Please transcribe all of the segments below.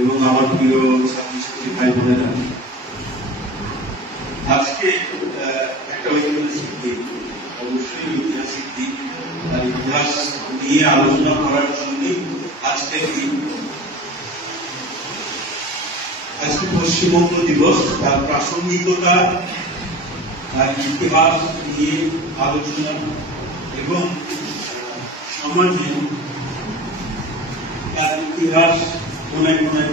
এবং আমার প্রিয় ছাত্রছাত্রী ভাই বোনেরা, আজকে একটা ঐতিহাসিক দিন, অবশ্যই ঐতিহাসিক দিন। তার ইতিহাস নিয়ে আলোচনা করার জন্যই আজকের দিন। আজকে পশ্চিমবঙ্গ দিবস, তার প্রাসঙ্গিকতা, তার ইতিহাস নিয়ে আলোচনা এবং সমাজে তার ইতিহাস কোনায় কোনায়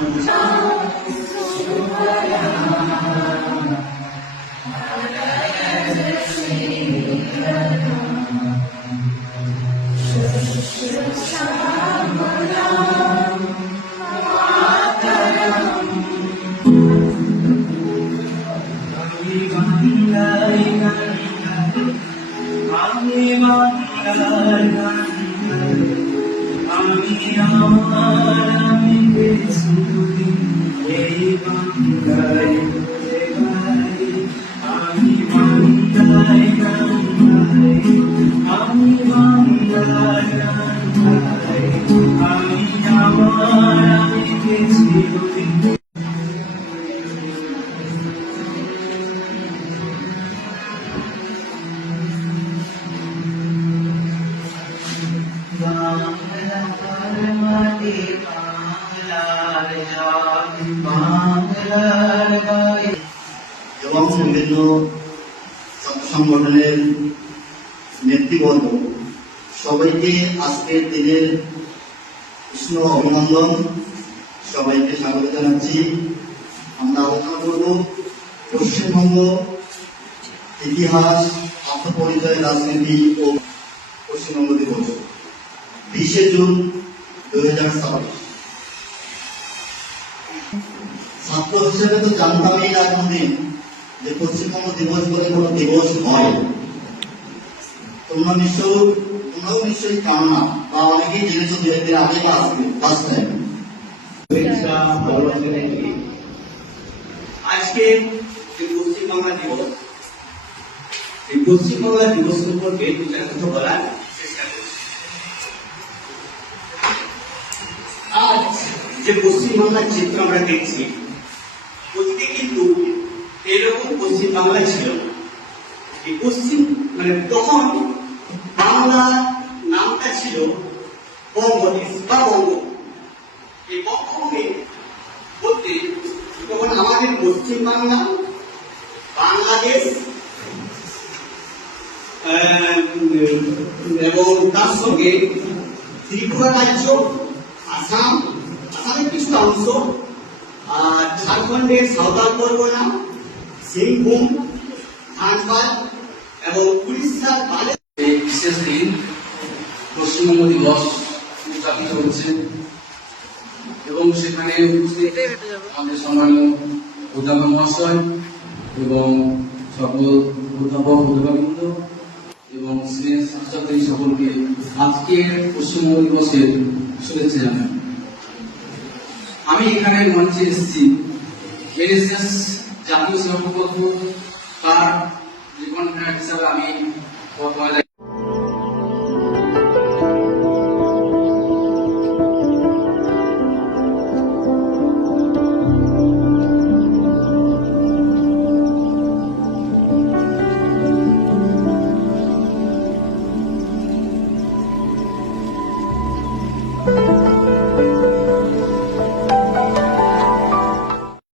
এবং বিভিন্ন ছাত্র সংগঠনের নেতৃবর্গ সবাইকে আজকের দিনের উষ্ণ অভিনন্দন, সবাইকে স্বাগত জানাচ্ছি। আমরা আলোচনা করব পশ্চিমবঙ্গ ইতিহাস, আত্মপরিচয়, রাজনীতি ও পশ্চিমবঙ্গ দিবস 20 জুন 2024। ছাত্র হিসেবে তো জানতামই না কোনদিন যে পশ্চিমবঙ্গ দিবস বলে কোনো দিবস হয়। তোমরাও নিশ্চয়ই জানো না, বা অনেকেই জেনেছো দু একদিন আগে বা আজকে ফার্স্ট টাইম। আজকে যে পশ্চিমবাংলা দিবস, এই পশ্চিমবাংলা দিবস সম্পর্কে দু চার কথা বলার চেষ্টা করছি। আজ যে পশ্চিমবাংলার চিত্র আমরা দেখছি, অতীতে কিন্তু এরকম পশ্চিমবাংলা ছিল। এই তখন বাংলা নামটা ছিল বঙ্গদেশ বা বঙ্গ। এই বঙ্গভূমি বলতে তখন আমাদের পশ্চিমবাংলা, বাংলাদেশ এবং তার সঙ্গে ত্রিপুরা রাজ্য, আসামের কিছু অংশ, আর ঝাড়খণ্ডের সাঁওতাল পরগনা, সিংভূম, ধানবাদ এবং উড়িষ্যার এই বিশেষ দিন পশ্চিমবঙ্গ দিবস উদযাপিত হচ্ছে এবং সেখানে উপস্থিত আমাদের সম্মানীয় অধ্যাপক মহাশয় এবং সকল অধ্যাপক অধ্যাপকবৃন্দ এবং সিনিয়র ছাত্রছাত্রী সকলকে আজকের পশ্চিমবঙ্গ দিবসের শুভেচ্ছা জানাই। আমি এখানে মঞ্চে এসেছি এনএসএস জাতীয় সেবা প্রকল্প তার জীবন হিসাবে আমি